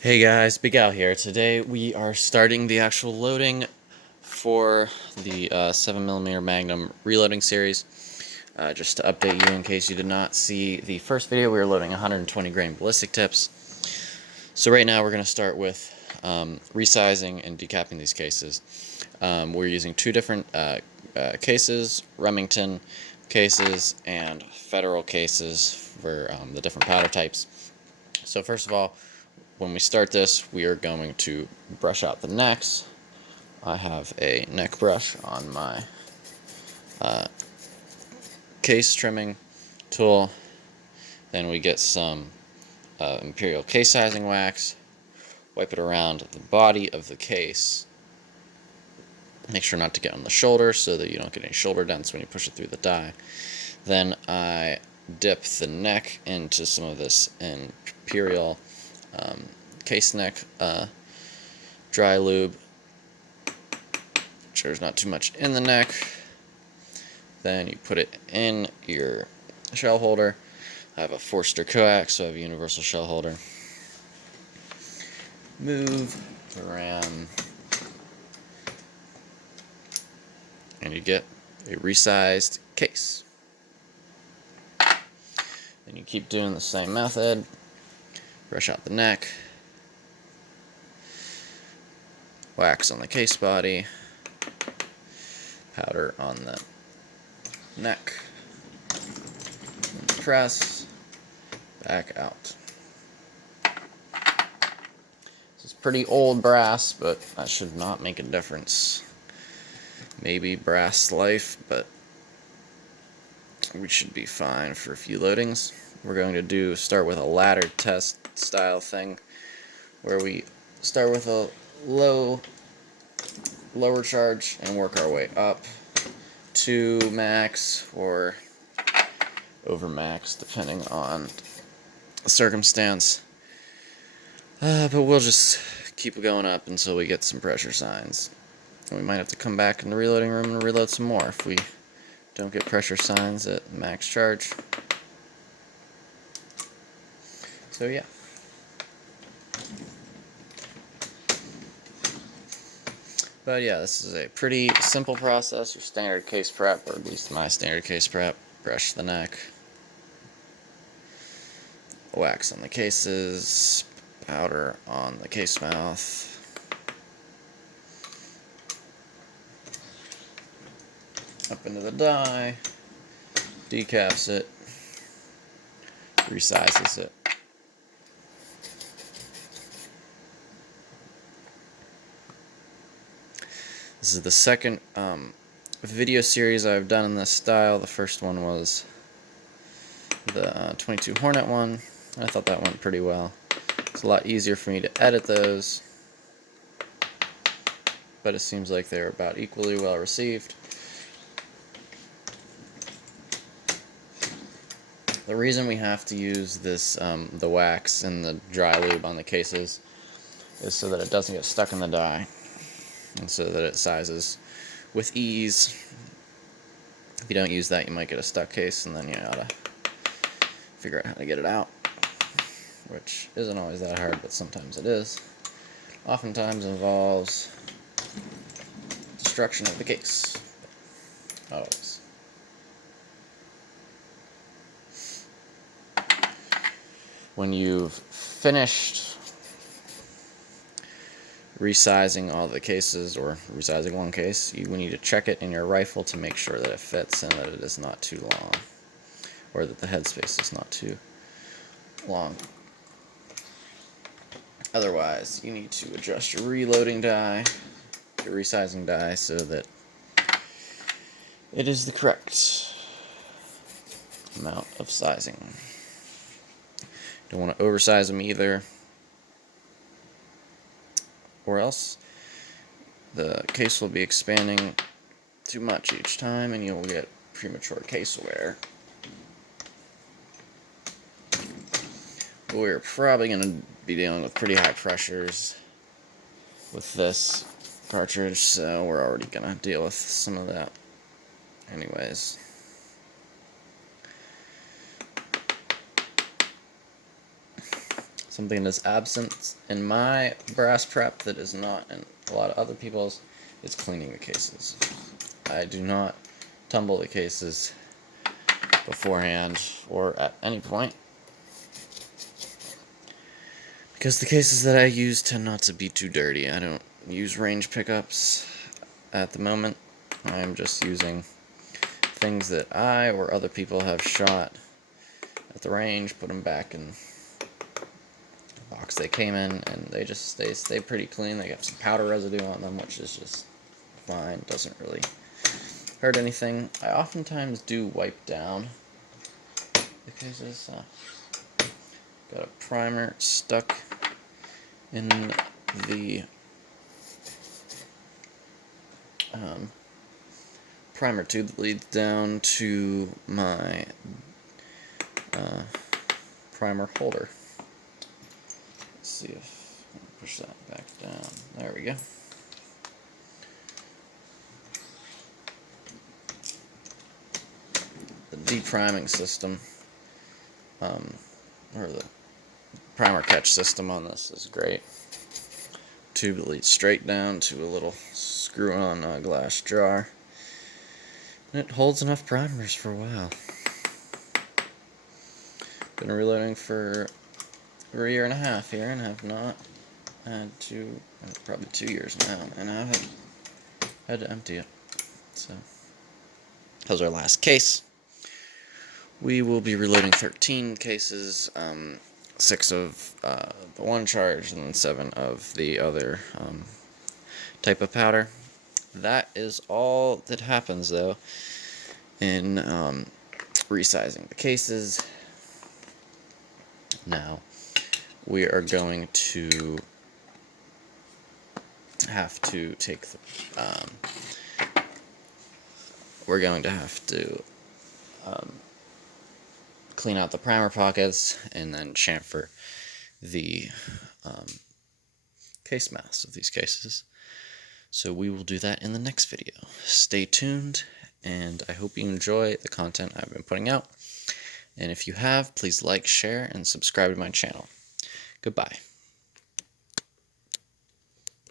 Hey guys, Big Al here. Today we are starting the actual loading for the 7mm Magnum Reloading series. Just to update you in case you did not see the first video, we were loading 120 grain ballistic tips. So right now we're going to start with resizing and decapping these cases. We're using two different cases, Remington cases and Federal cases for the different powder types. So first of all, when we start this, we are going to brush out the necks. I have a neck brush on my case trimming tool. Then we get some Imperial case sizing wax, wipe it around the body of the case. Make sure not to get on the shoulder so that you don't get any shoulder dents when you push it through the die. Then I dip the neck into some of this Imperial case neck dry lube. Sure there's not too much in the neck. Then you put it in your shell holder. I have a Forster coax, so I have a universal shell holder. Move around, and you get a resized case. Then you keep doing the same method. Brush out the neck, wax on the case body, powder on the neck, and press back out. This is pretty old brass, but that should not make a difference. Maybe brass life, but we should be fine for a few loadings. We're going to start with a ladder test style thing, where we start with a lower charge and work our way up to max or over max, depending on the circumstance. But we'll just keep going up until we get some pressure signs. And we might have to come back in the reloading room and reload some more if we don't get pressure signs at max charge. So yeah. But yeah, this is a pretty simple process. Your standard case prep, or at least my standard case prep. Brush the neck, wax on the cases, powder on the case mouth, up into the die, decaps it, resizes it. This is the second video series I've done in this style. The first one was the 22 Hornet one. I thought that went pretty well. It's a lot easier for me to edit those, but it seems like they're about equally well received. The reason we have to use this, the wax and the dry lube on the cases, is so that it doesn't get stuck in the die, and so that it sizes with ease. If you don't use that, you might get a stuck case, and then you gotta figure out how to get it out, which isn't always that hard, but sometimes it is. Oftentimes involves destruction of the case. Not always. When you've finished resizing all the cases, or resizing one case, you need to check it in your rifle to make sure that it fits and that it is not too long, or that the headspace is not too long. Otherwise, you need to adjust your reloading die, your resizing die, so that it is the correct amount of sizing. Don't want to oversize them either, or else the case will be expanding too much each time and you'll get premature case wear. But we're probably going to be dealing with pretty high pressures with this cartridge, so we're already going to deal with some of that anyways. Something that is absent in my brass prep that is not in a lot of other people's is cleaning the cases. I do not tumble the cases beforehand or at any point, because the cases that I use tend not to be too dirty. I don't use range pickups at the moment. I'm just using things that I or other people have shot at the range, put them back in the box they came in, and they stay pretty clean. They got some powder residue on them, which is just fine. Doesn't really hurt anything. I oftentimes do wipe down the cases. Got a primer stuck in the primer tube that leads down to my primer holder. Let's see if I can push that back down. There we go. The depriming system, or the primer catch system on this is great. Tube that leads straight down to a little screw-on glass jar, and it holds enough primers for a while. Been reloading for a year and a half here, and have not had to, probably 2 years now, and I haven't had to empty it. So that was our last case. We will be reloading 13 cases, 6 of the one charge, and then 7 of the other type of powder. That is all that happens, though, in resizing the cases. Now, we are going to have to take the, we're going to have to clean out the primer pockets and then chamfer the case mouths of these cases. So we will do that in the next video. Stay tuned, and I hope you enjoy the content I've been putting out. And if you have, please like, share, and subscribe to my channel. Goodbye.